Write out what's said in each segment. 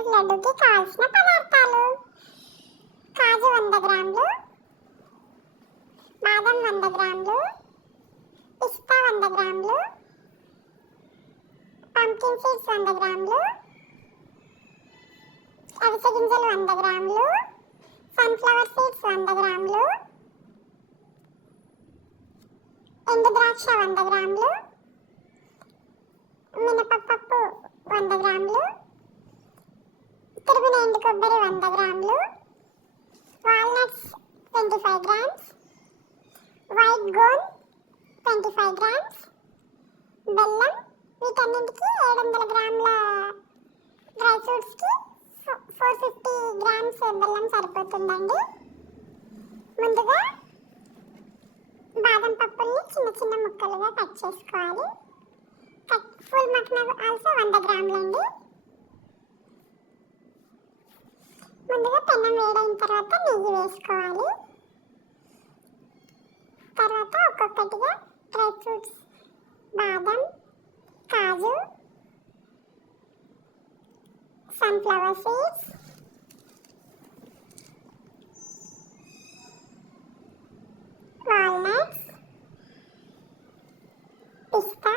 Milk లడ్డూకి కావాల్సిన పదార్థాలు: కాజు 100 గ్రాములు, బాదం 100 గ్రాములు, పిస్తా 100 గ్రాములు, పంకిన్ సీడ్స్ 100 గ్రాములు, అవిసె గింజలు 100 గ్రాములు, సన్ఫ్లవర్ సీడ్స్ 100 గ్రాములు, ఎండు ద్రాక్ష 100 గ్రాములు, మినపప్పు 100 గ్రాములు, తురిమిన ఎండు కొబ్బరి 100 గ్రాములు, వాల్నట్స్ 25 గ్రామ్స్, వైట్ గోన్ 25 గ్రామ్స్, బెల్లం. వీటన్నింటికి 700 గ్రాముల డ్రై ఫ్రూట్స్కి 450 గ్రామ్స్ బెల్లం సరిపోతుందండి. ముందుగా బాదం పప్పుల్ని చిన్న చిన్న ముక్కలుగా కట్ చేసుకోవాలి. Full makhana also 100 గ్రాములండి. ముందుగా పెనం వేడైన తర్వాత నెయ్యి వేసుకోవాలి. తర్వాత ఒక్కొక్కటిగా డ్రై ఫ్రూట్స్, బాదం, కాజు, సన్ఫ్లవర్ సీడ్స్, వాల్నట్స్, పిస్తా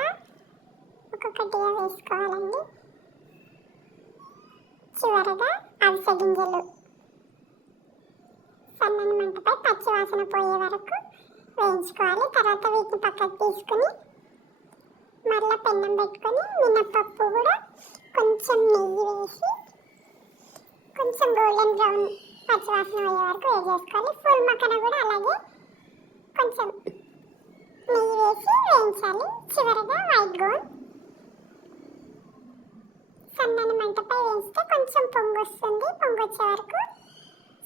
ఒక్కొక్కటిగా వేసుకోవాలండి. చివరగా అవిసె గింజలు సన్నని మంటపై పచ్చి వాసన పోయే వరకు వేయించుకోవాలి. తర్వాత వీటిని పక్కకు తీసుకుని మరలా పెన్నం పెట్టుకొని మినపప్పు కూడా కొంచెం నెయ్యి వేసి కొంచెం గోల్డెన్ బ్రౌన్ పచ్చి వాసన పోయే వరకు వేసుకోవాలి. ఫుల్ మక్కన కూడా అలాగే కొంచెం నెయ్యి వేసి వేయించాలి. చివరగా వైట్ గోన్ సన్నని మంటపై వేస్తే కొంచెం పొంగు వస్తుంది. పొంగు వచ్చే వరకు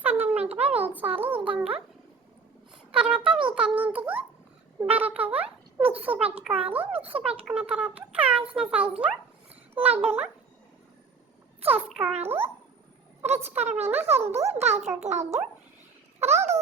సన్నని మంటపై వేయించాలి ఈ విధంగా. తర్వాత వీటన్నింటికి బరకగా మిక్సీ పట్టుకోవాలి. మిక్సీ పట్టుకున్న తర్వాత కావాల్సిన సైజులో లడ్డూలు చేసుకోవాలి. రుచికరమైన healthy dry fruit laddu ready.